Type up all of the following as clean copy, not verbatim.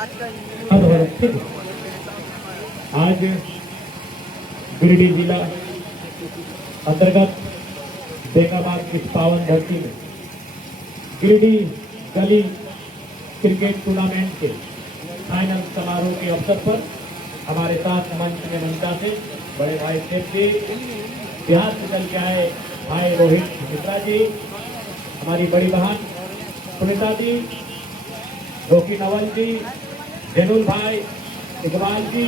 आज गिरिडीह जिला अंतर्गत बेंगाबाद की पावन धरती में गिरिडीह गली क्रिकेट टूर्नामेंट के फाइनल समारोह के अवसर पर हमारे साथ मंच में मनता से बड़े भाई शेख जी, बिहार से चल के आए भाई रोहित मिश्रा जी, हमारी बड़ी बहन सुनीता जी, रोकी नवल जी, जैनुल भाई, इकबाल जी,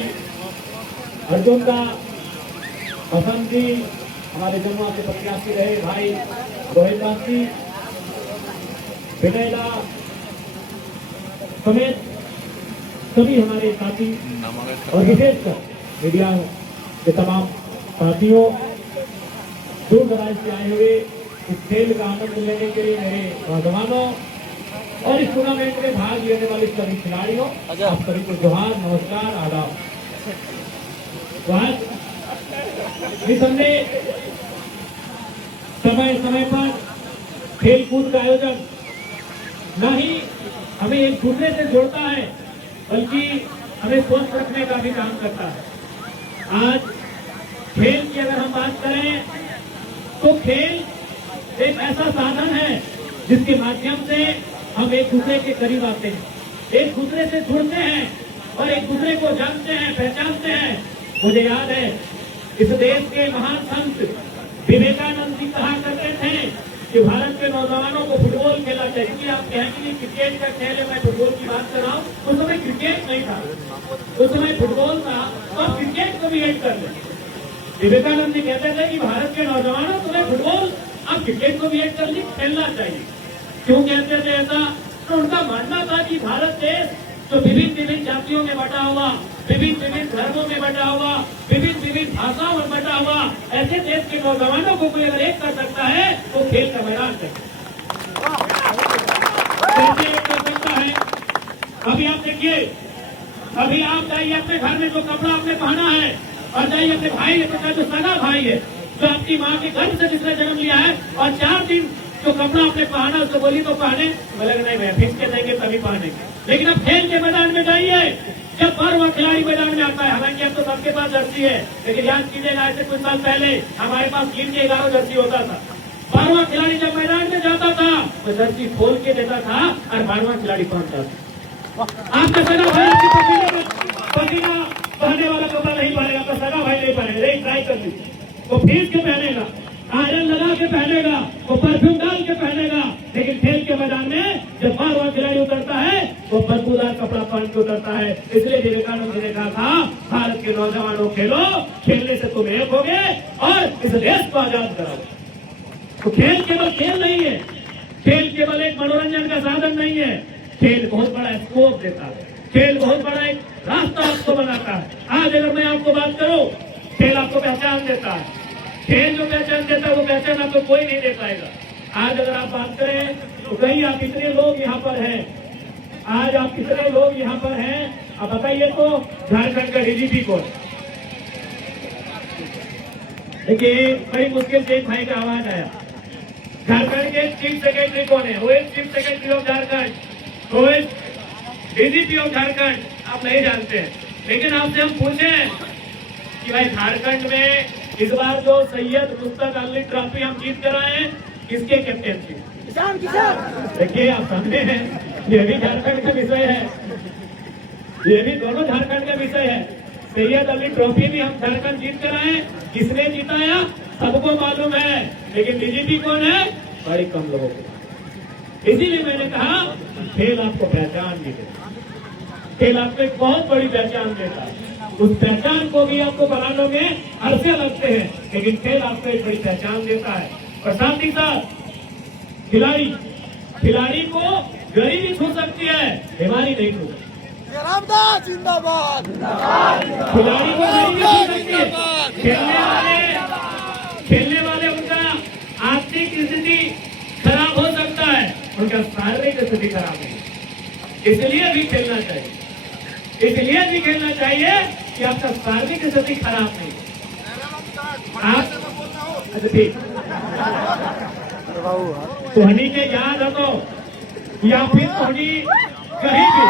अर्जुन का, हसन जी, हमारे जमुआ के प्रत्याशी रहे भाई रोहित दास जी, विनयला समेत सभी हमारे साथी और विशेषकर मीडिया के तमाम साथियों, दूर दराज से आए हुए इस खेल का आनंद लेने के लिए मेरे नौजवानों और इस टूर्नामेंट में भाग लेने वाले सभी खिलाड़ियों, आप सभी को जोहार, नमस्कार, आदाब। तो आज इस हमने समय समय पर खेल कूद का आयोजन न ही हमें एक दूसरे से जोड़ता है बल्कि हमें स्वस्थ रखने का भी काम करता है। आज खेल की अगर हम बात करें तो खेल एक ऐसा साधन है जिसके माध्यम से हम एक दूसरे के करीब आते हैं, एक दूसरे से जुड़ते हैं और एक दूसरे को जानते हैं, पहचानते हैं। मुझे याद है इस देश के महान संत विवेकानंद जी कहा करते थे कि भारत के नौजवानों को फुटबॉल खेलना चाहिए। क्योंकि आप कहेंगे क्रिकेट का खेल है, मैं फुटबॉल की बात कर रहा हूँ। उस समय क्रिकेट नहीं था, उस समय फुटबॉल था, तो आप क्रिकेट को भी ऐड कर लें। विवेकानंद जी कहते थे कि भारत के नौजवानों तुम्हें फुटबॉल, आप क्रिकेट को भी ऐड कर ली, खेलना चाहिए। क्यों कहते थे ऐसा? तो उनका मानना था कि भारत देश जो विभिन्न विभिन्न जातियों में बटा हुआ, विभिन्न विभिन्न धर्मों में बटा हुआ, विभिन्न विभिन्न भाषाओं में बटा हुआ, ऐसे देश के नौजवानों को कोई अगर एक कर सकता है तो खेल का मैदान कैसे एक कर सकता है? अभी आप देखिए, अभी आप जाइए अपने घर में जो कपड़ा आपने पहना है और जाइए अपने भाई जो सगा भाई है, जो आपकी माँ के गर्भ से जिसने जन्म लिया है, और 4 दिन जो कपड़ा आपने पहना उसको बोली तो पहने, बोले नहीं मैं फिर के देंगे तभी पहनेंगे। लेकिन अब खेल के मैदान में जाइए, जब बारहवां खिलाड़ी मैदान में आता है, हालांकि अब तो सबके पास जर्सी है, लेकिन याद कीजिएगा ऐसे कुछ साल पहले हमारे पास 3 के 11 जर्सी होता था। 12वां खिलाड़ी जब मैदान में जाता था तो जर्सी खोल के देता था और 12वां खिलाड़ी पहनता था। आपका सगा भाई आपकी पसीना बहने वाला कपड़ा नहीं पहनेगा, आपका सगा भाई नहीं पहनेगा, एक ट्राई कर लीजिए। वो फीस के पहनेगा, आयरन लगा के पहनेगा, वो परफ्यूम डाल के पहनेगा, लेकिन खेल के मैदान में जब 12वां खिलाड़ी उतरता है वो बदबूदार कपड़ा पहन के उतरता है। इसलिए विवेकानंद जी ने कहा था, भारत के नौजवानों खेलो, खेलने से तुम एक होगे और इस देश को आजाद कराओगे। तो खेल केवल खेल नहीं है, खेल केवल एक मनोरंजन का साधन नहीं है, खेल बहुत बड़ा स्कोप देता है, खेल बहुत बड़ा एक रास्ता आपको बनाता है। आज अगर मैं आपको बात करूं, खेल आपको पहचान देता है, खेल जो पहचान देता है वो पहचान आपको कोई नहीं दे पाएगा। आज अगर आप बात करें तो कहीं आप कितने लोग यहाँ पर हैं, आज आप कितने लोग यहाँ पर हैं, अब बताइए तो झारखंड का डीजीपी कौन? देखिए बड़ी मुश्किल से एक भाई का आवाज आया, झारखंड के चीफ सेक्रेटरी कौन है? वो एक चीफ सेक्रेटरी ऑफ झारखंड, वो एक डीजीपी ऑफ झारखंड, आप नहीं जानते हैं। लेकिन आपसे हम पूछे कि भाई झारखंड में इस बार जो सैयद मुश्ताक अली ट्रॉफी हम जीत कर आए हैं, किसके कैप्टेंसी? देखिए आप सामने हैं, ये भी झारखंड का विषय है, ये भी दोनों झारखंड का विषय है। सैयद अली ट्रॉफी भी हम झारखंड जीत कर आए, किसने जीताया सबको मालूम है, लेकिन डीजीपी कौन है? बड़ी कम लोगों को। इसीलिए मैंने कहा खेल आपको पहचान भी देता, खेल आपको एक बहुत बड़ी पहचान देता है। उस पहचान को भी आपको बनाने में अरसे लगते हैं, लेकिन खेल आपको एक बड़ी पहचान देता है। और साथ ही साथ खिलाड़ी को गरीबी छू सकती है, बीमारी नहीं छू सकती। रामदास जिंदाबाद। खिलाड़ी को गरीबी छू सकती है, खेलने वाले उनका आर्थिक स्थिति खराब हो सकता है, उनका शारीरिक स्थिति खराब है, इसलिए भी खेलना चाहिए, इसलिए भी खेलना चाहिए कि आपका शारीरिक स्थिति खराब नहीं। आप अच्छा ठीक सोहनी के याद हो तो या फिर सोहनी कहीं भी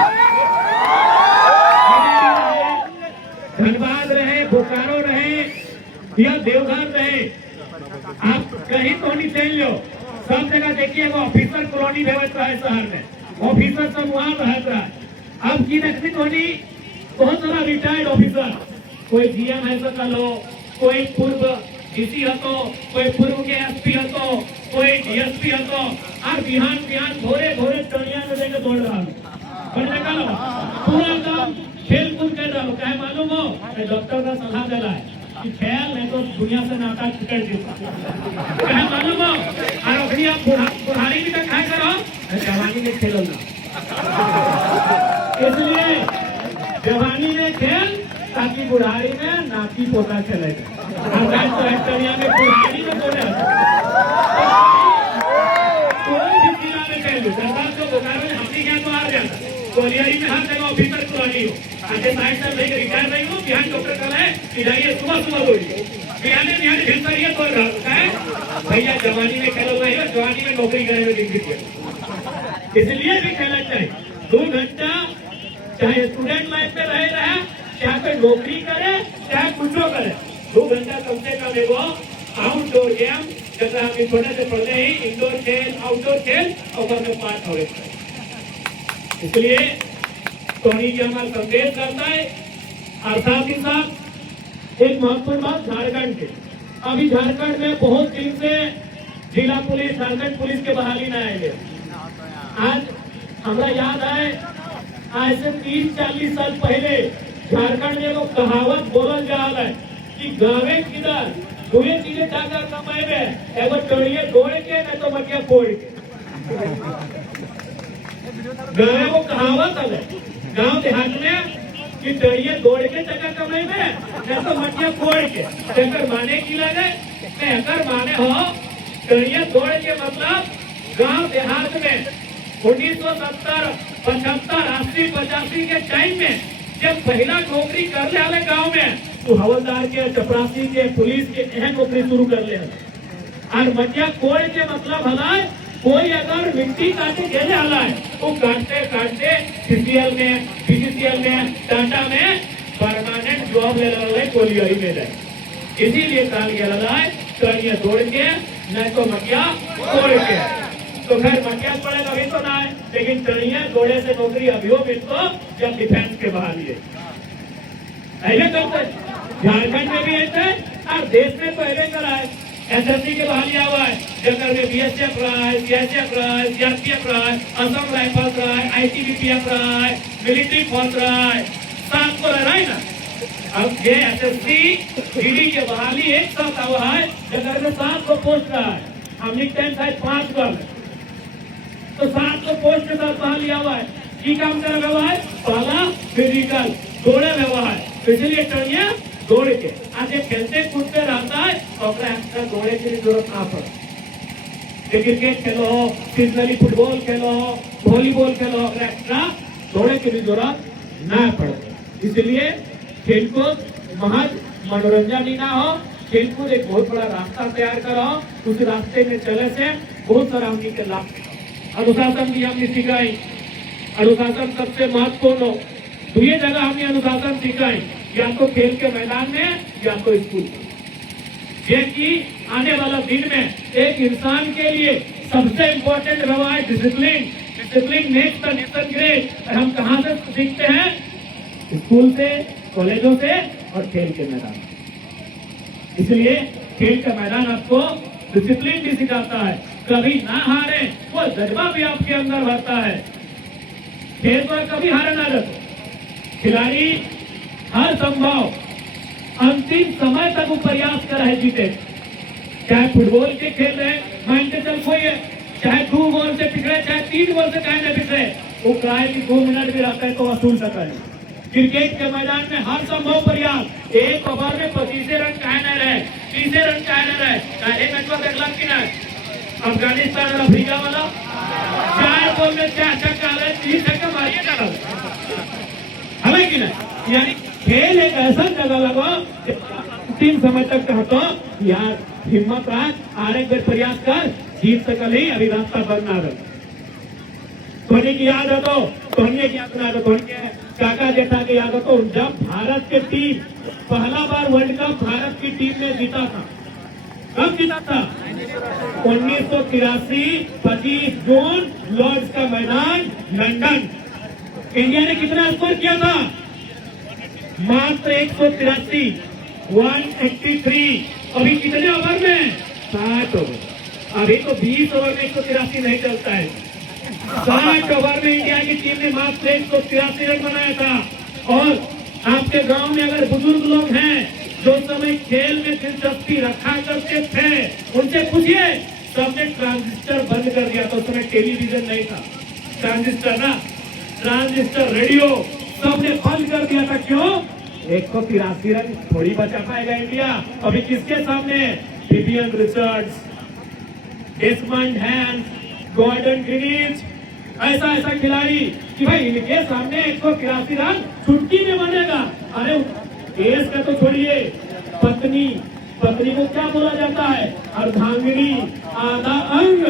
या देवघर रहे, आप कहीं तो नहीं चल लो, सब जगह देखिए वो ऑफिसर कॉलोनी व्यवस्था है शहर में, ऑफिसर सब वहाँ रहता है। अब की देखनी धोनी बहुत सारा रिटायर्ड ऑफिसर, कोई जीएम है तो लो, कोई पूर्व डीसी हतो, कोई पूर्व के एसपी हतो, कोई डीएसपी हतो, और बिहान बिहान भोरे भोरे टनिया में देकर दौड़ रहा है, पूरा काम खेल कूद कर रहा हो। क्या मालूम हो, डॉक्टर का सलाह दिला है कि खेल नहीं तो दुनिया से नाता छुट देगा। क्या मालूम हो, और अपनी आप बुढ़ारी भी तक खाए करो, जवानी में खेलो ना, इसलिए जवानी में खेल ताकि बुढ़ारी में नाती पोता चलेगा। में बुढ़ारी में कोई भी जिला में चल सरकार को बोकारो में हमने क्या तो आ जाता, कोलियारी में हर जगह ऑफिसर कॉलोनी हो, आगे साइड से लेकर रिटायर नहीं हो, बिहान डॉक्टर कल है कि जाइए सुबह सुबह दौड़िए, बिहाने बिहाने ढेर ये बोल रहा है भैया जवानी में खेलो नहीं है, जवानी में नौकरी करने में दिक्कत, इसलिए भी खेलना चाहिए। 2 घंटा चाहे स्टूडेंट लाइफ में रहे, चाहे कोई नौकरी करे, चाहे कुछ करे, 2 घंटा कम से कम एगो आउटडोर गेम, जैसे हम छोटे से पढ़ते ही इंडोर खेल आउटडोर खेल और में पार्ट हो। इसलिए टोनी जी हमारा संदेश करता है। और साथ ही साथ एक महत्वपूर्ण बात झारखंड के, अभी झारखंड में बहुत दिन से जिला पुलिस झारखंड पुलिस के बहाली न आए। आज हमारा याद है आज से 30-40 साल पहले झारखंड में वो कहावत बोलल जा रहा है कि गावे किधर दुए चीजें जाकर कमाए में, एगो टोड़िए दौड़ के नहीं तो मटिया फोड़ के। गावे वो कहावत है गांव देहात में कि टोड़िए दौड़ के जगह कमाए में नहीं तो मटिया फोड़ के। अगर माने की लगे, अगर माने हो टोड़िए दौड़ के मतलब गांव देहात में 1970, 75, 80, 85 के टाइम में जब पहला नौकरी कर ले वाले गाँव में तो हवलदार के, चपरासी के, पुलिस के यह नौकरी शुरू कर ले। और मटिया कोड़ के मतलब हला कोई अगर मिट्टी काटे गेले हला है तो काटते काटते सीसीएल में, बीसीसीएल में, टाटा में परमानेंट जॉब ले रहा कोलियारी में रहे। इसीलिए कहा गया है टनिया दौड़ के नहीं तो मटिया कोड़ के। तो खैर मटिया पड़ेगा अभी तो ना है, लेकिन टनिया दौड़े से नौकरी अभी हो मिलतो जब डिफेंस के बहाली है। ऐसे करते झारखंड में भी ऐसे और देश में पहले करा है। एसएससी के बहाली हुआ है, जगह में बीएसएफ रहा है, सीएसएफ रहा है, सीआरपीएफ रहा है, असम राइफल्स रहा है, आईटीबीपीएफ रहा है, मिलिट्री फोर्स रहा है, 7 को रहा है ना। अब ये एसएससी डीडी के बहाली एक साथ हुआ है, जगह में 7 को पोस्ट रहा है, हमने टाइम शायद 5 का तो 7 को पोस्ट के साथ बहाली हुआ है। की काम कर रहा है पहला फिजिकल दौड़े हुआ है, इसलिए टनिया दौड़ के आज खेलते कूदते रहता है और एक्स्ट्रा दौड़े की जरूरत ना पड़े। क्रिकेट खेलो, सीजनली फुटबॉल खेलो, वॉलीबॉल खेलो, एक्स्ट्रा दौड़े की भी जरूरत ना पड़े। इसलिए खेलकूद महज मनोरंजन ही ना हो, खेलकूद एक बहुत बड़ा रास्ता तैयार करो, उस रास्ते में चले से बहुत सारा हमने के लाभ। अनुशासन भी हमने सिखाई, अनुशासन सबसे महत्वपूर्ण हो। 2 जगह हमने अनुशासन सिखाई, या तो खेल के मैदान में या तो स्कूल। ये कि आने वाला दिन में एक इंसान के लिए सबसे इम्पोर्टेंट रहा है discipline. Discipline makes the nation great. हम कहाँ से सीखते हैं? स्कूल से, कॉलेजों से और खेल के मैदान। इसलिए खेल का मैदान आपको डिसिप्लिन भी सिखाता है, कभी ना हारे वो जज्बा भी आपके अंदर भरता है। खेल पर कभी हारे ना रखो। खिलाड़ी हर संभव अंतिम समय तक वो प्रयास कर रहे जीते। चाहे फुटबॉल के खेल रहे, मान के चल कोई है, चाहे 2 बॉल से पिछड़े, चाहे 3 बॉल से कहीं न पिछड़े, वो कराए की 2 मिनट भी रहता है तो वसूल सकता है। क्रिकेट के मैदान में हर संभव प्रयास, 1 ओवर में 25 रन कहे न रहे, 30 रन कहे न रहे। एक मैच में देखला कि ना अफगानिस्तान और अफ्रीका वाला 4 बॉल में 4 छक्का, 3 छक्का मारिए डाला हमें कि नहीं। यानी खेल एक ऐसा जगह लगा 3 समय तक कहतो यार हिम्मत रख, आरे बार प्रयास कर, जीत सकल ही, अभी रास्ता बनना रहा। धोनी की याद है तो धोनी की याद ना, धोनी के काका जेठा की याद है तो जब भारत के टीम पहला बार वर्ल्ड कप भारत की टीम ने जीता था। कब जीता था? 1983 25 जून, लॉर्ड्स का मैदान, लंदन। इंडिया ने कितना स्कोर किया था? मात्र 183, 183। अभी कितने ओवर में? 60 ओवर। अभी तो 20 ओवर में 183 नहीं चलता है। 60 ओवर में इंडिया की टीम ने मात्र 183 रन बनाया था। और आपके गांव में अगर बुजुर्ग लोग हैं जो समय खेल में दिलचस्पी रखा करते थे, उनसे पूछिए, सबने ट्रांजिस्टर बंद कर दिया था। उस समय टेलीविजन नहीं था, ट्रांजिस्टर ना, ट्रांजिस्टर रेडियो सबने बंद कर दिया था। क्यों? 183 रन थोड़ी बचा पाएगा इंडिया। अभी किसके सामने? Vivian Richards, Desmond Haynes, Gordon Greenidge, ऐसा खिलाड़ी कि भाई इनके सामने 183 रन चुटकी में बनेगा। अरे देश का तो छोड़िए, पत्नी को क्या बोला जाता है? अर्धांगिनी, आधा अंग।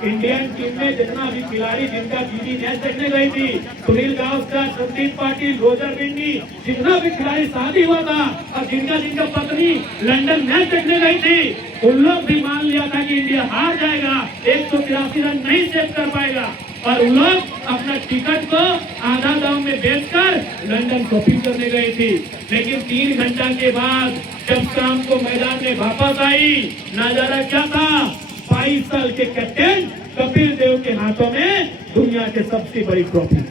इंडियन टीम में जितना भी खिलाड़ी जिनका जीडी मैच देखने गई थी, सुनील गावस्कर, संदीप पाटिल, रोजर बिन्नी, जितना भी खिलाड़ी शादी हुआ था और जिनका पत्नी लंदन मैच देखने गई थी, उन लोग भी मान लिया था कि इंडिया हार जाएगा, 183 रन नहीं सेव कर पाएगा। और उन लोग अपना टिकट को आधा दाम में बेचकर लंदन शॉपिंग करने गई थी। लेकिन 3 घंटा के बाद जब शाम को मैदान में वापस आई, नजारा क्या था? 22 साल के कैप्टन कपिल देव के हाथों में दुनिया के सबसे बड़ी ट्रॉफी।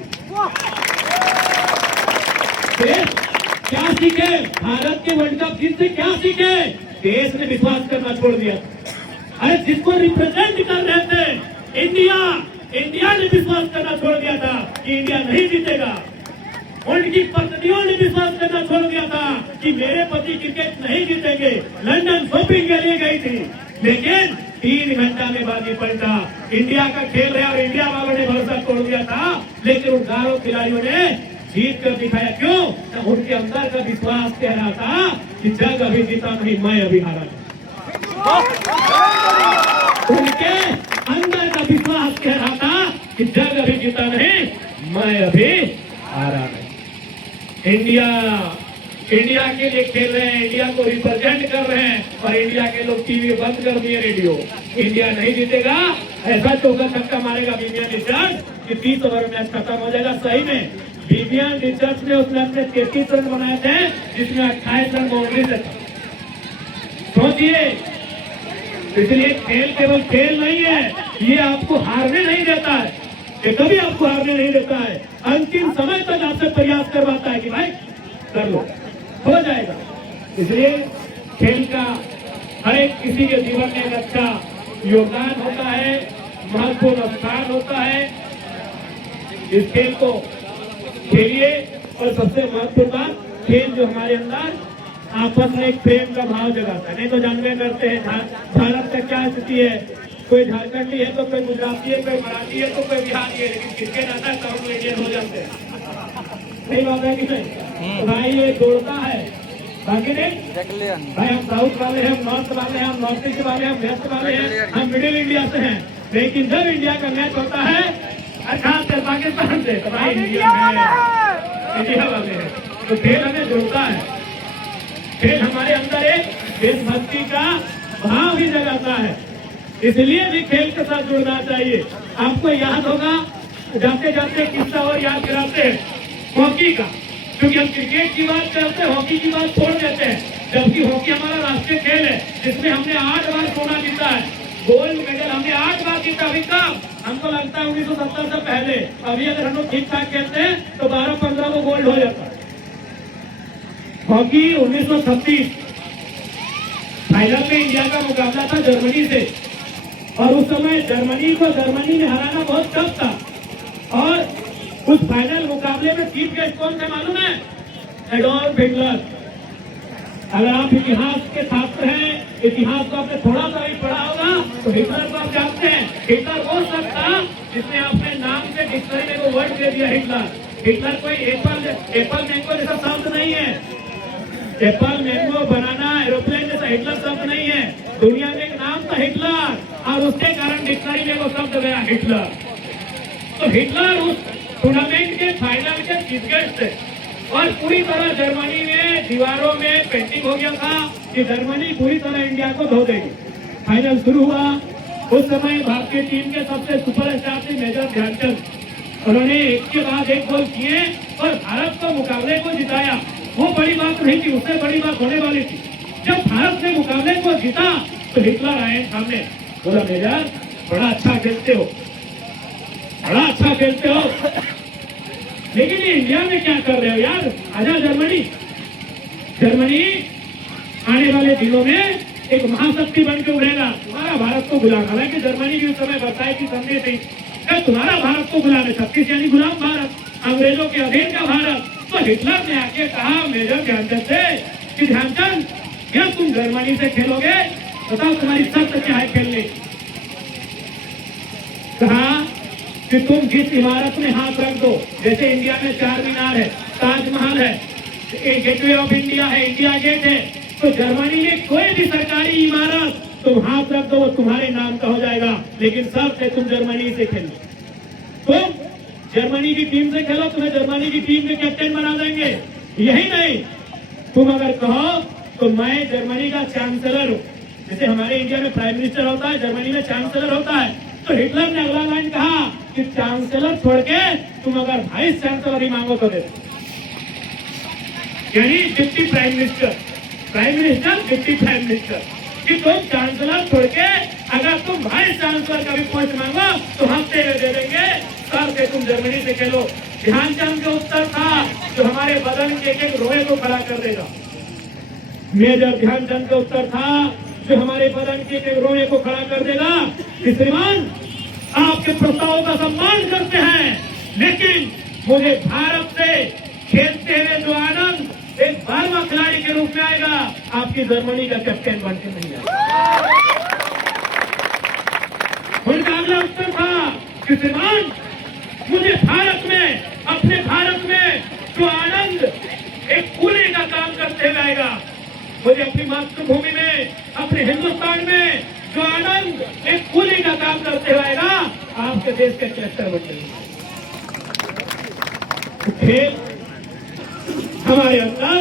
क्या सीखे? भारत के वर्ल्ड कप जीत से क्या सीखे? देश ने विश्वास करना छोड़ दिया। अरे जिसको रिप्रेजेंट कर रहे थे इंडिया ने विश्वास करना छोड़ दिया था कि इंडिया नहीं जीतेगा। उनकी पत्नियों ने विश्वास करना छोड़ दिया था कि मेरे पति क्रिकेट नहीं जीतेंगे। लंदन शॉपिंग के लिए गई थी, लेकिन 3 घंटा में बाजी पलटा। इंडिया का खेल है और इंडिया वालों ने भरोसा तोड़ दिया था, लेकिन उन 11 खिलाड़ियों ने जीत कर दिखाया। क्यों? उनके अंदर का विश्वास कह रहा था कि जग अभी जीता नहीं, मैं अभी हारा। उनके अंदर का विश्वास कह रहा था कि जग अभी जीता नहीं, मैं अभी हारा नहीं। इंडिया के लिए खेल रहे हैं, इंडिया को रिप्रेजेंट कर रहे हैं, और इंडिया के लोग टीवी बंद कर दिए, रेडियो। इंडिया नहीं जीतेगा, ऐसा चौका छक्का मारेगा विवियन रिचर्ड्स कि 30 ओवर मैच खत्म हो जाएगा। सही में विवियन रिचर्ड्स ने उसने अपने 33 रन बनाए थे, जिसमें 28 रन बाउंड्री से था। सोचिए, इसलिए खेल केवल खेल नहीं है, ये आपको हारने नहीं देता है, ये कभी आपको हारने नहीं देता है। अंतिम समय तक आपसे प्रयास करवाता है कि भाई कर लो, हो जाएगा। इसलिए खेल का हर एक किसी के जीवन में एक अच्छा योगदान होता है, महत्वपूर्ण स्थान होता है। इस खेल को खेलिए, और सबसे महत्वपूर्ण बात, खेल जो हमारे अंदर आपस में एक प्रेम का भाव जगाता है। नहीं तो जानवे करते हैं भारत का क्या स्थिति है, कोई झारखंडी है तो कोई गुजराती है, कोई मराठी है तो कोई बिहारी है, लेकिन क्रिकेट आता है तो हम इंडियन हो जाते हैं। सही बात है कि नहीं? तो भाई ये जोड़ता है, बाकी नहीं भाई। हम साउथ वाले हैं, हम नॉर्थ वाले हैं, हम नॉर्थ ईस्ट वाले हैं, हम वेस्ट वाले हैं, हम मिडिल इंडिया से हैं, लेकिन जब इंडिया का मैच होता है अर्थात पाकिस्तान से, तो भाई इंडिया वाले हैं। तो खेल हमें जोड़ता है, खेल हमारे अंदर एक देशभक्ति का भाव भी जगाता है, इसलिए भी खेल के साथ जुड़ना चाहिए। आपको याद होगा, जाते जाते किस्सा और याद कराते हैं हॉकी का, क्योंकि हम क्रिकेट की बात करते हैं, हॉकी की बात छोड़ देते हैं, जबकि हॉकी हमारा राष्ट्रीय खेल है, जिसमें हमने 8 बार सोना जीता है, गोल्ड मेडल हमने 8 बार जीता। अभी कब? हमको लगता है 1970 से पहले। अभी अगर हम लोग ठीक ठाक खेलते हैं तो 12-15 को गोल्ड हो जाता है। हॉकी 1936 फाइनल में इंडिया का मुकाबला था जर्मनी से, और उस समय जर्मनी में हराना बहुत टफ था। और उस फाइनल मुकाबले में चीफ गेस्ट कौन थे मालूम है? Adolf Hitler. अगर आप इतिहास के छात्र हैं, इतिहास को आपने थोड़ा सा भी पढ़ा होगा, तो हिटलर को आप जानते हैं। हिटलर वो शख्स था जिसने अपने नाम से डिक्शनरी में वो वर्ड दे दिया हिटलर। हिटलर कोई एप्पल मैंगो जैसा शब्द नहीं है, एप्पल मैंगो बनाना एरोप्लेन जैसा हिटलर शब्द नहीं है। दुनिया में एक नाम था हिटलर, और उसके कारण डिक्शनरी में वो शब्द गया हिटलर। तो हिटलर उस टूर्नामेंट के फाइनल के चीफ गेस्ट थे। और पूरी तरह जर्मनी में दीवारों में पेंटिंग हो गया था कि जर्मनी पूरी तरह इंडिया को धो देगी। फाइनल शुरू हुआ, उस समय भारतीय टीम के सबसे सुपरस्टार थे मेजर ध्यानचंद। उन्होंने एक के बाद एक गोल किए और भारत को मुकाबले को जिताया। वो बड़ी बात नहीं थी, उससे बड़ी बात होने वाली थी। जब भारत ने मुकाबले को जीता तो हिटलर आए सामने, बोला मेजर बड़ा अच्छा खेलते हो, बड़ा अच्छा खेलते हो, लेकिन ये इंडिया में क्या कर रहे हो यार, आजा जर्मनी। जर्मनी आने वाले दिनों में एक महाशक्ति बन के उभरेगा, तुम्हारा भारत को गुलाम। हालांकि जर्मनी भी उस समय बताए की समझे थी तुम्हारा भारत को गुलाम है, 36 यानी गुलाम भारत, अंग्रेजों के अधीन का भारत। तो हिटलर ने आके कहा मेजर ध्यानचंद से कि ध्यानचंद क्या तुम जर्मनी से खेलोगे, बताओ तुम्हारी शर्त क्या है खेलने। कहा कि तुम जिस इमारत में हाथ रख दो, जैसे इंडिया में 4 मीनार है, ताजमहल है, गेटवे ऑफ इंडिया है, इंडिया गेट है, तो जर्मनी में कोई भी सरकारी इमारत तुम हाथ रख दो वो तुम्हारे नाम का हो जाएगा, लेकिन शर्त है तुम जर्मनी से खेलो। तुम जर्मनी की टीम से खेलो, तुम्हें जर्मनी की टीम के कैप्टन बना देंगे। यही नहीं, तुम अगर कहो तो मैं जर्मनी का चांसलर हूँ, जैसे हमारे इंडिया में प्राइम मिनिस्टर होता है, जर्मनी में चांसलर होता है। तो हिटलर ने अगला लाइन कहा कि चांसलर छोड़ के तुम अगर वाइस चांसलर ही मांगो तो दे दो, यानी deputy prime minister, prime minister deputy prime minister, कि तुम चांसलर छोड़ के अगर तुम वाइस चांसलर का भी पोस्ट मांगो तो हम तेरे दे देंगे, सर से तुम जर्मनी से खेलो। ध्यानचंद का उत्तर था जो हमारे बदन के एक रोए को खड़ा कर देगा। मेजर ध्यानचंद का उत्तर था जो हमारे बदन के एक रोए को खड़ा कर देगा कि श्रीमान आपके प्रस्तावों का सम्मान करते हैं, लेकिन मुझे भारत से खेलते हुए जो आनंद एक 12वां खिलाड़ी के रूप में आएगा, आपकी जर्मनी का कैप्टन बन के नहीं आएगा। उनका अगला उत्तर था कि श्रीमान मुझे भारत में, अपने भारत में जो आनंद एक कूले का काम करते हुए आएगा, मुझे अपनी मातृभूमि में, अपने हिंदुस्तान में जो आनंद एक कूले का काम करते हुए आएगा, आपके देश के कलेक्टर बन जाएंगे। खेल हमारे अंदर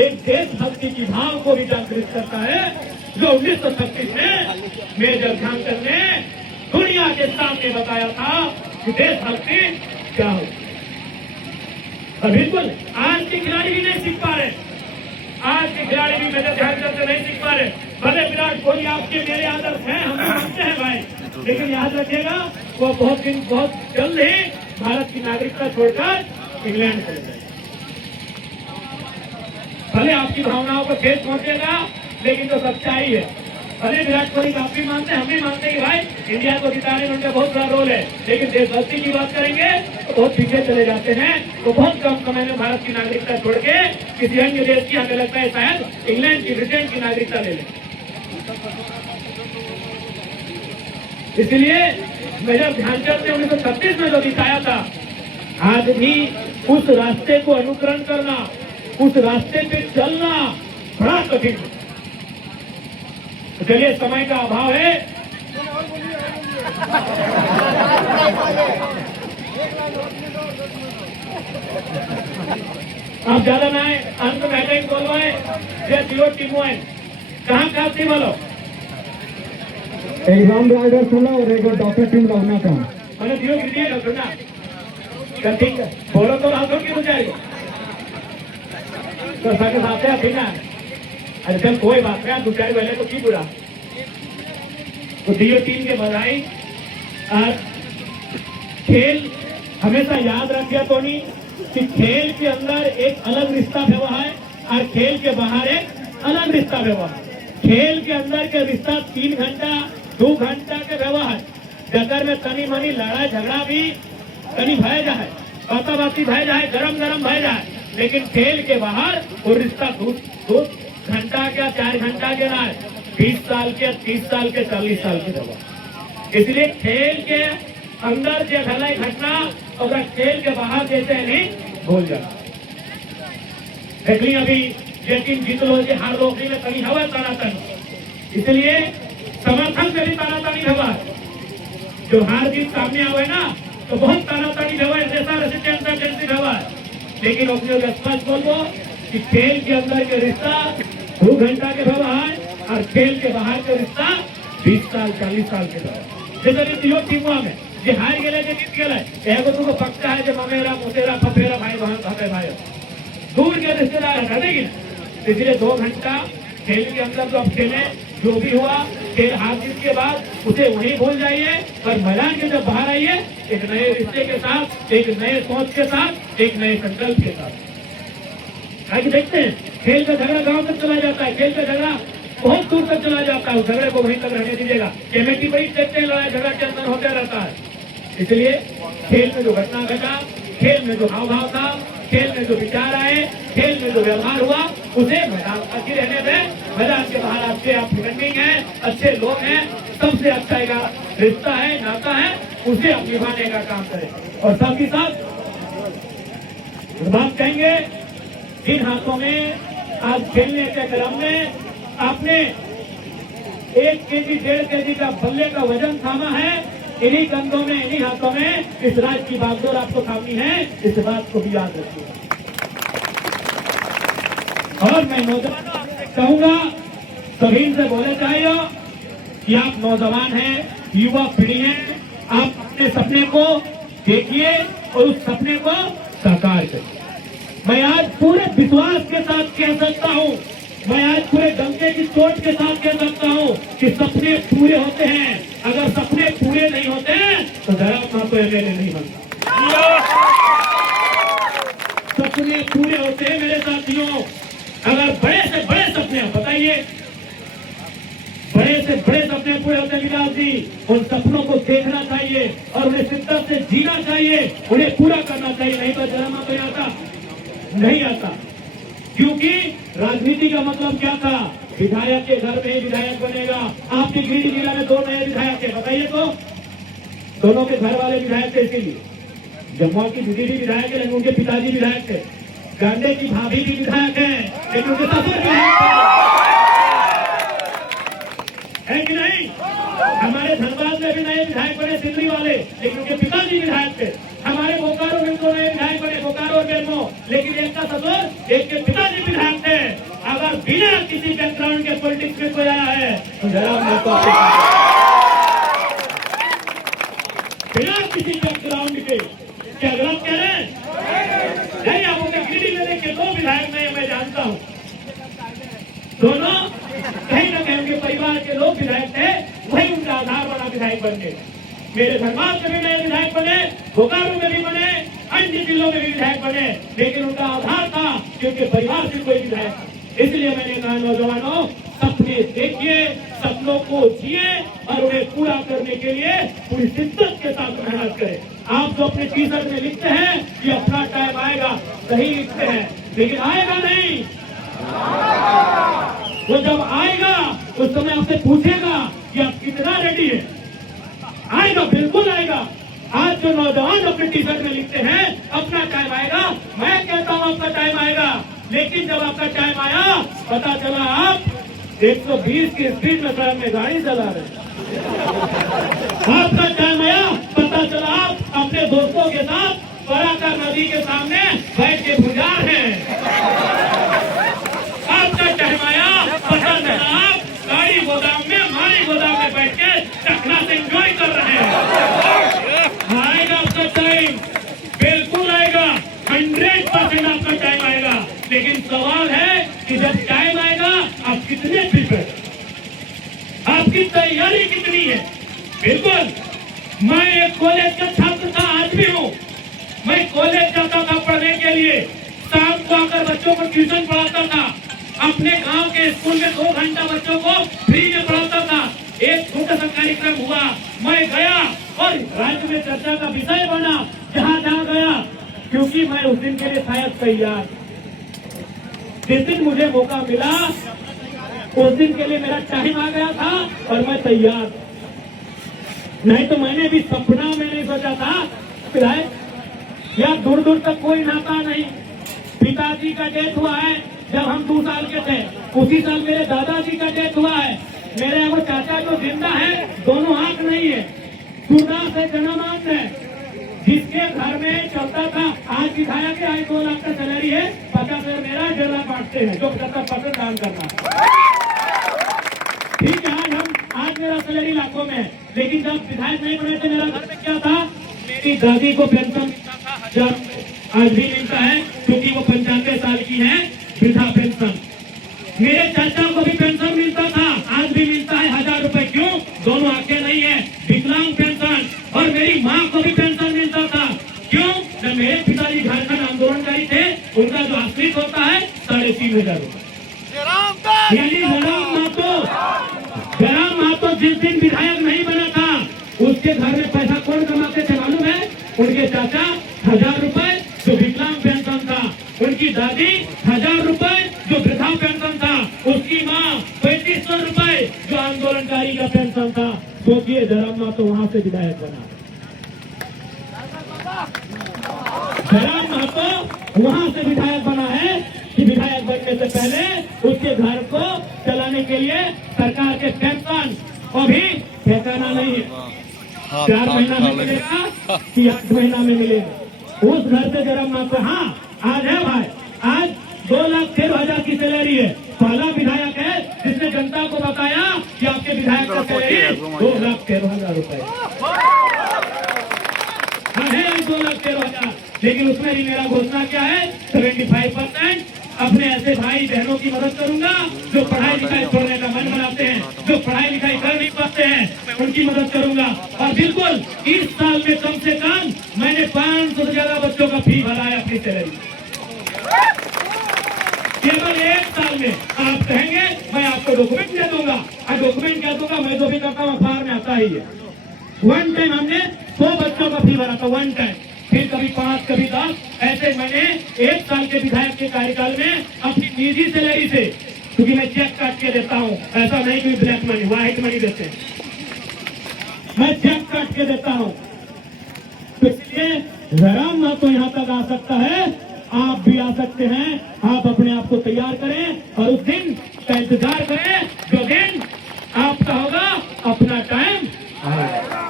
एक देशभक्ति की भाव को भी जागृत करता है, जो 1936 में मेजर ध्यानचंद ने दुनिया के सामने बताया था कि देशभक्ति क्या हो। बिल्कुल आज के खिलाड़ी भी नहीं सीख पा रहे, आज के खिलाड़ी भी मेजर ध्यानचंद से नहीं सीख पा रहे। भले विराट कोहली आपके मेरे आदर्श हैं, हम मानते हैं भाई, लेकिन याद रखिएगा वो बहुत जल्द ही भारत की नागरिकता छोड़कर इंग्लैंड चले जाएंगे। भले आपकी भावनाओं को ठेस पहुंचेगा, लेकिन तो सच्चाई है। भले विराट कोहली का आप भी मानते हैं, हम भी मानते हैं कि भाई इंडिया को जिताने में उनका बहुत बड़ा रोल है, लेकिन देशभक्ति की बात करेंगे तो बहुत पीछे चले जाते हैं। वो बहुत कम समय में भारत की नागरिकता छोड़ के किसी अन्य देश की, हमें लगता है शायद इंग्लैंड की, ब्रिटेन की नागरिकता ले लें। इसलिए मेजर ध्यानचंद ने 1936 में जो दिखाया था, आज भी उस रास्ते को अनुकरण करना, उस रास्ते पे चलना बड़ा कठिन है। चलिए समय का अभाव है, आप ज्यादा ना आए, अंत में बोलवाए या दियो टीमो है, कहाँ थी बोलो। एग्जाम ड्राइवर सुना और एक डॉक्टर टीम लाना था, मैंने दियो कीजिए डॉक्टर ना, ठीक है बोलो तो रातों की बुझाएगी तो सबके साथ है अभी ना। अरे चल कोई बात नहीं, 2-4 पहले तो की बुरा, तो दियो टीम के बधाई। खेल हमेशा याद रखिए टोनी कि खेल के अंदर एक अलग रिश्ता व्यवहार और खेल के बाहर एक अलग रिश्ता व्यवहार। खेल के अंदर के रिश्ता 3 घंटा 2 घंटा के व्यवहार, जगर में तनी मनी लड़ाई झगड़ा भी तनी भय जाए, बाताबाती भय जाए, गरम भय जाए, लेकिन खेल के बाहर वो रिश्ता 2 घंटा क्या 4 घंटा के ना, 20 साल के, 30 साल के, 40 साल के व्यवहार। इसलिए खेल के अंदर जो भलाई घटना और खेल के बाहर जैसे नहीं भूल जाना। देखिए अभी लेकिन जीत लो कि हार लो में कहीं हवा तानातन, इसलिए समर्थन से भी तानातानी हवा, जो हार जीत सामने आवे ना तो बहुत तानातानी हवा, जैसा रेसिस्टेंस हवा। लेकिन अपने को स्पष्ट बोल दो कि खेल के अंदर के रिश्ता 2 घंटा के व्यवहार और खेल के बाहर के रिश्ता 20 साल 40 साल के व्यवहार। जैसे योग टीमों में जे हार गए जे जीत गए एगो तुमको पक्का है जो ममेरा मुतेरा फफेरा भाई बहन भापे भाई दूर के रिश्तेदार हटा देगी ना। इसलिए 2 घंटा खेल के अंदर जो आप खेले जो भी हुआ खेल हार जीत के बाद उसे वहीं भूल जाइए और मैदान के जब बाहर आइए एक नए रिश्ते के साथ, एक नए सोच के साथ, एक नए संकल्प के साथ। आगे देखते हैं खेल का झगड़ा गांव तक चला जाता है, खेल का झगड़ा बहुत दूर तक चला जाता है। उस झगड़े को वहीं तक रहने दीजिएगा। कमेटी बड़ी देखते हैं लड़ाई झगड़ा के अंदर होता रहता है। इसलिए खेल में जो घटना घटा, खेल में जो हाव भाव था, खेल में जो विचार आए, खेल में जो व्यवहार हुआ उसे मैदान अच्छी रहने दें। मैदान के बाहर आपके आप फ्रेंडिंग है, अच्छे लोग हैं, सबसे अच्छा एक रिश्ता है, नाता है, उसे आप निभाने का काम करें। और साथ ही साथ बात कहेंगे इन हाथों में आज खेलने के क्रम में आपने 1 केजी 1.5 केजी का बल्ले का वजन थामा है। इन्हीं कंधों में, इन्हीं हाथों में इस राज्य की बागडोर आपको थामनी है। इस बात को भी याद रखिए। और मैं नौजवानों से कहूंगा, सभी से बोले चाहिए कि आप नौजवान हैं, युवा पीढ़ी हैं, आप अपने सपने को देखिए और उस सपने को साकार करिए। मैं आज पूरे विश्वास के साथ कह सकता हूं, मैं आज पूरे डंके की चोट के साथ कह सकता हूं कि सपने पूरे होते हैं। अगर सपने पूरे नहीं होते तो जरा तो एमएलए नहीं बनता। सपने पूरे होते हैं मेरे साथियों। अगर बड़े से बड़े सपने बताइए, बड़े से बड़े सपने पूरे होते हैं विकास जी, उन सपनों को देखना चाहिए और उन्हें शिद्दत से जीना चाहिए, उन्हें पूरा करना चाहिए। नहीं तो जरा तो आता नहीं आता। क्योंकि राजनीति का मतलब क्या था? विधायक के घर में ही विधायक बनेगा। आपके गिरिडीह जिला में 2 नए विधायक थे, बताइए तो। दोनों के घर वाले विधायक थे। इसीलिए जम्मू की दीदी भी विधायक है, लेकिन उनके पिताजी विधायक थे। गांडे की भाभी भी विधायक है, लेकिन उनके ससुर विधायक है कि नहीं? हमारे धनबाद में भी नए विधायक बने सिंदरी वाले, लेकिन उनके पिताजी विधायक थे। हमारे बोकारो में 2 नए विधायक बने, बोकारो और बेरमो, लेकिन एक का ससुर, एक के पिताजी विधायक थे। अगर बिना किसी बैकग्राउंड के पॉलिटिक्स में कोई आया है तो जरा बिना किसी बैकग्राउंड के क्या गलत कह रहे हैं? नहीं, आप उनके गिरिडीह में देखिए 2 विधायक नहीं, मैं जानता हूँ। दोनों कहीं न कहीं उनके परिवार के लोग विधायक थे, वही उनका आधार बना विधायक बन गए। मेरे धनबाद में भी नए विधायक बने, बोकारो में भी बने, अन्य जिलों में भी विधायक बने, लेकिन उनका आधार था क्योंकि परिवार से कोई विधायक। इसलिए मैंने कहा नौजवानों, सपने देखिए, सपनों को जिए और उन्हें पूरा करने के लिए पूरी शिद्दत के साथ मेहनत करें। आप जो अपने टी-शर्ट में लिखते हैं कि अपना टाइम आएगा, सही लिखते हैं, लेकिन आएगा नहीं। वो जब आएगा उस समय आपसे पूछेगा कि आप कितना रेडी है। आएगा, बिल्कुल आएगा। आज जो नौजवान अपने टी-शर्ट में लिखते हैं अपना टाइम आएगा, मैं कहता हूं आपका टाइम आएगा, लेकिन जब आपका टाइम आया पता चला आप 120 की स्पीड में सड़क में गाड़ी चला रहे। आपका टाइम आया, पता चला आप अपने दोस्तों के साथ बराकर नदी के सामने बैठ के गुजार हैं। आपका टाइम आया, पता चला आप गाड़ी गोदाम में, हमारी गोदाम में बैठ के टकरा से एंजॉय कर रहे हैं। आएगा आपका टाइम, बिल्कुल आएगा, 100% आपका टाइम आएगा। लेकिन सवाल है कि जब टाइम आएगा आप कितने प्रिपेयर, आपकी तैयारी कितनी है? बिल्कुल, मैं एक कॉलेज का छात्र था, आज भी हूँ। मैं कॉलेज जाता था पढ़ने के लिए, शाम को आकर बच्चों को ट्यूशन पढ़ाता था। अपने गांव के स्कूल में 2 घंटा बच्चों को फ्री में पढ़ाता था। एक छोटा सा कार्यक्रम हुआ, मैं गया और राज्य में चर्चा का विषय बना जहाँ जहाँ गया, क्योंकि मैं उस दिन के लिए शायद तैयार। जिस दिन मुझे मौका मिला उस दिन के लिए मेरा टाइम आ गया था और मैं तैयार। नहीं तो मैंने भी सपना में नहीं सोचा था यार दूर दूर तक कोई नाता नहीं। पिताजी का डेथ हुआ है जब हम 2 साल के थे, उसी साल मेरे दादाजी का डेथ हुआ है। मेरे वो चाचा जो जिंदा है, दोनों आंख नहीं है, सूरदास है, जनामान है। जिसके घर में चलता था, आज दिखाया कि आज 2 लाख का सैलरी है, 50,000 मेरा, 1.5 लाख बांटते हैं, जो 75% दान करना। ठीक है, आज मेरा सैलरी लाखों में है, लेकिन जब विधायक नहीं बने थे, मेरा घर में क्या था, मेरी दादी को पेंशन मिलता था 1000 रुपए, आज भी मिलता है, क्योंकि वो 95 साल की है, वृद्धा पेंशन। मेरे चाचा को भी पेंशन मिलता था, आज भी मिलता है 1000 रुपए। क्यों? दोनों आंखें नहीं है, विकलांग पेंशन। और मेरी माँ को भी पेंशन मिलता था। क्यों? जब मेरे पिताजी झारखंड आंदोलनकारी थे, उनका जो आश्रित होता है 3,500 रुपए। यानी जयराम महतो जिस दिन विधायक नहीं बना था, उसके घर में पैसा कौन कमाते थे मालूम है? उनके चाचा 1000 रुपए जो विकलांग पेंशन था, उनकी दादी 1000 रुपए जो वृद्धा पेंशन था, उसकी माँ 3500 रुपए जो आंदोलनकारी का पेंशन था। सोचिए, जयराम महतो वहां से विधायक बना। जयराम महतो वहां से विधायक बना है कि विधायक बनने से पहले उसके घर को चलाने के लिए सरकार के पेंशन अभी ठिकाना नहीं है, 4 महीना में मिलेगा कि 8 महीना में मिलेगा। उस घर से जयराम महतो, हाँ आज है भाई, आज 2,13,000 की सैलरी है। पहला विधायक है जिसने जनता को बताया कि आपके विधायक का सैलरी 2,13,000 रुपए है, 2,13,000। लेकिन उसमें भी मेरा घोषणा क्या है? 75% अपने ऐसे भाई बहनों की मदद करूंगा जो पढ़ाई लिखाई छोड़ने का मन बनाते हैं, जो पढ़ाई लिखाई कर नहीं पाते हैं, उनकी मदद करूंगा। और बिल्कुल इस साल में कम से कम मैंने 500 से ज्यादा बच्चों का फी भरा है अपनी सैलरी, केवल 1 साल में। आप कहेंगे मैं आपको डॉक्यूमेंट दे दूंगा, और डॉक्यूमेंट क्या दूंगा? मैं जो भी करता हूँ अखबार में आता ही है। 1 टाइम हमने 100 बच्चों का फी भरा था, 1 टाइम, फिर कभी 5, कभी 10, ऐसे मैंने 1 साल के विधायक के कार्यकाल में अपनी निजी सैलरी से, क्योंकि मैं चेक काट के देता हूँ, ऐसा नहीं कि ब्लैक मनी व्हाइट मनी देते हैं, मैं चेक काट के देता हूँ। तो इसलिए जयराम महतो यहाँ तक आ सकता है, आप भी आ सकते हैं। आप अपने आप को तैयार करें और उस दिन का इंतजार करें जो दिन आपका होगा, अपना टाइम आएगा,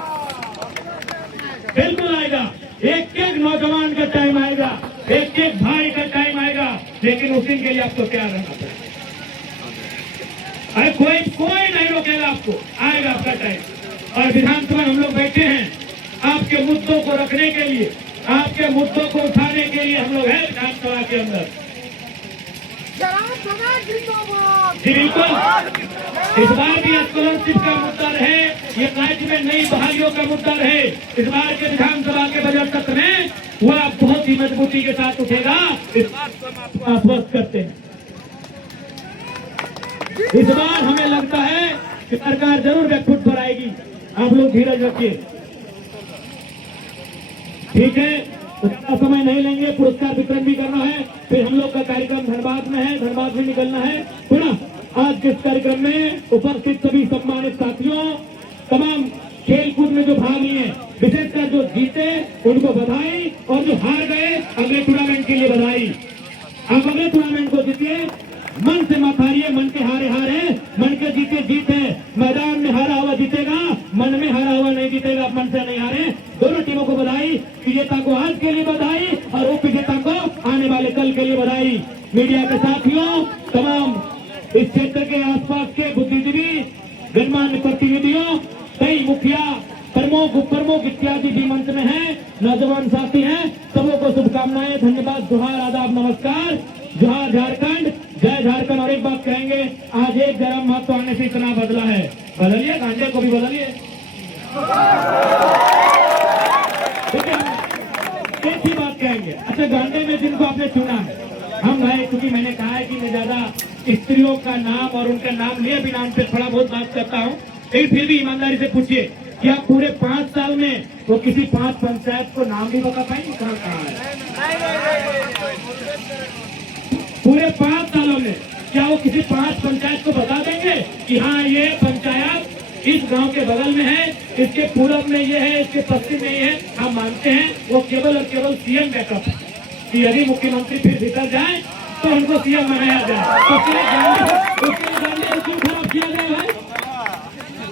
बिल्कुल आएगा। एक एक नौजवान का टाइम आएगा, एक एक भाई का टाइम आएगा, लेकिन उस दिन के लिए आपको तैयार रहना पड़ेगा। अरे कोई नहीं रोकेगा आपको, आएगा आपका टाइम। और विधानसभा में हम लोग बैठे हैं आपके मुद्दों को रखने के लिए, आपके मुद्दों को उठाने के लिए हम लोग हैं विधानसभा के अंदर। जी बिल्कुल, इस बार भी स्कॉलरशिप का मुद्दा रहे, ये राज्य में नई बहालियों का मुद्दा रहे। इस बार के विधानसभा के बजट सत्र में वह बहुत ही मजबूती के साथ उठेगा, इस बात को हम आपको आश्वस्त करते हैं। इस बार हमें लगता है कि सरकार जरूर बैकफुट पर आएगी, आप लोग धीरज रखिए, ठीक है? तो ज्यादा समय नहीं लेंगे, पुरस्कार वितरण भी करना है, फिर हम लोग का कार्यक्रम धनबाद में है, धनबाद में निकलना है। पुनः आज के इस कार्यक्रम में उपस्थित सभी सम्मानित साथियों, तमाम खेल कूद में जो भाग लिए, विशेषकर जो जीते उनको बधाई, और जो हार गए अगले टूर्नामेंट के लिए बधाई। आप अगले टूर्नामेंट को जीतिए, मन से मत हारिए, मन के हारे हारे, मन के जीते जीत है। मैदान में हारा हुआ जीतेगा, मन में हारा हुआ नहीं जीतेगा, मन से नहीं हारे। दोनों टीमों को बधाई, विजेता को आज के लिए बधाई और उप विजेता को आने वाले कल के लिए बधाई। मीडिया के साथियों, तमाम इस क्षेत्र के आसपास के बुद्धिजीवी, गणमान्य प्रतिनिधियों, कई मुखिया, प्रमुख उप प्रमुख इत्यादि भी मंच में हैं, नौजवान साथी हैं, सबों को शुभकामनाएं, धन्यवाद, जोहार, आदाब, नमस्कार, जोहार झारखंड, जय झारखंड। और एक बात कहेंगे, आज एक जयराम महतो आने से इतना बदला है, बदलिए, गांजे को भी बदलिए, ठीक है? एक ही बात कहेंगे, अच्छा गांजे में जिनको आपने चुना है, हम भाई, क्योंकि मैंने कहा है कि मैं ज्यादा स्त्रियों का नाम और उनका नाम लिए बिना उन पे थोड़ा बहुत बात करता हूँ, लेकिन फिर भी ईमानदारी से पूछिए, क्या पूरे 5 साल में वो किसी 5 पंचायत को नाम भी बता पाएंगे? कहाँ है? पूरे 5 सालों में क्या वो किसी 5 पंचायत को बता देंगे कि हाँ ये पंचायत इस गांव के बगल में है, इसके पूरब में ये है, इसके पश्चिम में ये है? हम मानते हैं वो केवल और केवल सीएम बैकअप है, कि यदि मुख्यमंत्री फिर भीतर जाए तो उनको सीएम बनाया जाए। तो उसके लिए क्यों खराब किया गया है?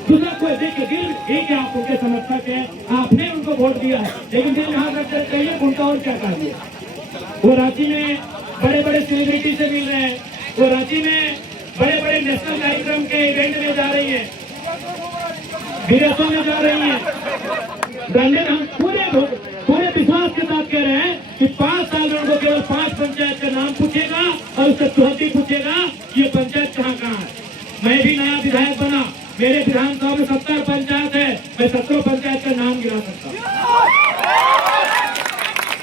दूसरा कोई देखिए, ठीक है, आप उनके समर्थक हैं, आपने उनको वोट दिया है, लेकिन फिर यहाँ रखकर कहिए उनका और क्या काम है। वो रांची में बड़े बड़े सेलिब्रिटी से मिल रहे हैं, वो रांची में बड़े बड़े नेशनल कार्यक्रम के इवेंट में जा रही है, विदेशों में जा रही है। गांधी हम पूरे विश्वास के साथ कह रहे हैं कि 5 साल में उनको केवल 5 पंचायत का नाम पूछेगा और उससे चौहद्दी पूछेगा कि ये पंचायत कहाँ है। मैं भी नया विधायक बना, मेरे विधानसभा में 70 पंचायत है, मैं 17 पंचायत का नाम गिना सकता हूँ।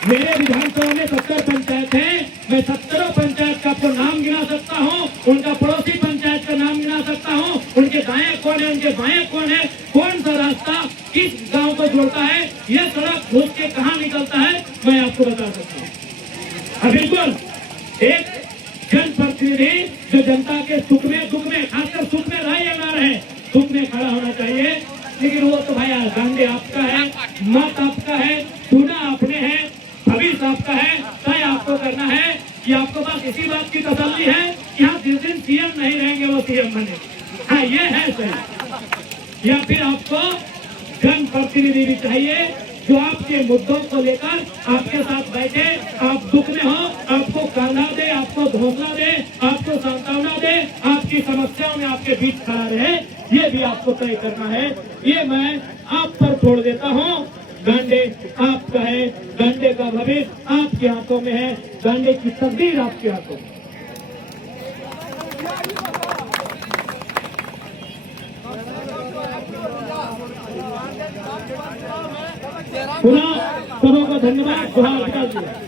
मेरे विधानसभा में 70 पंचायत है, मैं 17 पंचायत का आपको नाम गिना सकता हूँ, उनका पड़ोसी पंचायत का नाम गिना सकता हूँ, उनके दाएं कौन है, उनके बाएं कौन है, कौन सा रास्ता किस गांव को जोड़ता है, यह सड़क घुस के कहाँ निकलता है, मैं आपको बता सकता हूँ। बिल्कुल एक जनप्रतिनिधि जो जनता के सुख में दुख में, खासकर सुख में रहे या ना रहे, सुख में खड़ा होना चाहिए। लेकिन वो तो भाई गांधी आपका है, मत आपका है, चुना आपने है, भविष्य आपका है, तय आपको करना है कि आपको बस इसी बात की तसल्ली है कि हाँ जिस दिन सीएम नहीं रहेंगे वो सीएम बने। हाँ ये है सही। या फिर आपको जनप्रतिनिधि भी चाहिए जो आपके मुद्दों को लेकर आपके साथ बैठे, आप दुख में हो आपको कंधा दे, आपको हौसला दे, आपको सांत्वना दे, आपकी समस्याओं में आपके बीच खड़ा रहे, ये भी आपको तय करना है। ये मैं आप पर छोड़ देता हूँ। गांधी आपका है, गांधी का भविष्य आपके हाथों में है, गांधी की तकदीर आपके हाथों में। पुनः सबों को धन्यवाद।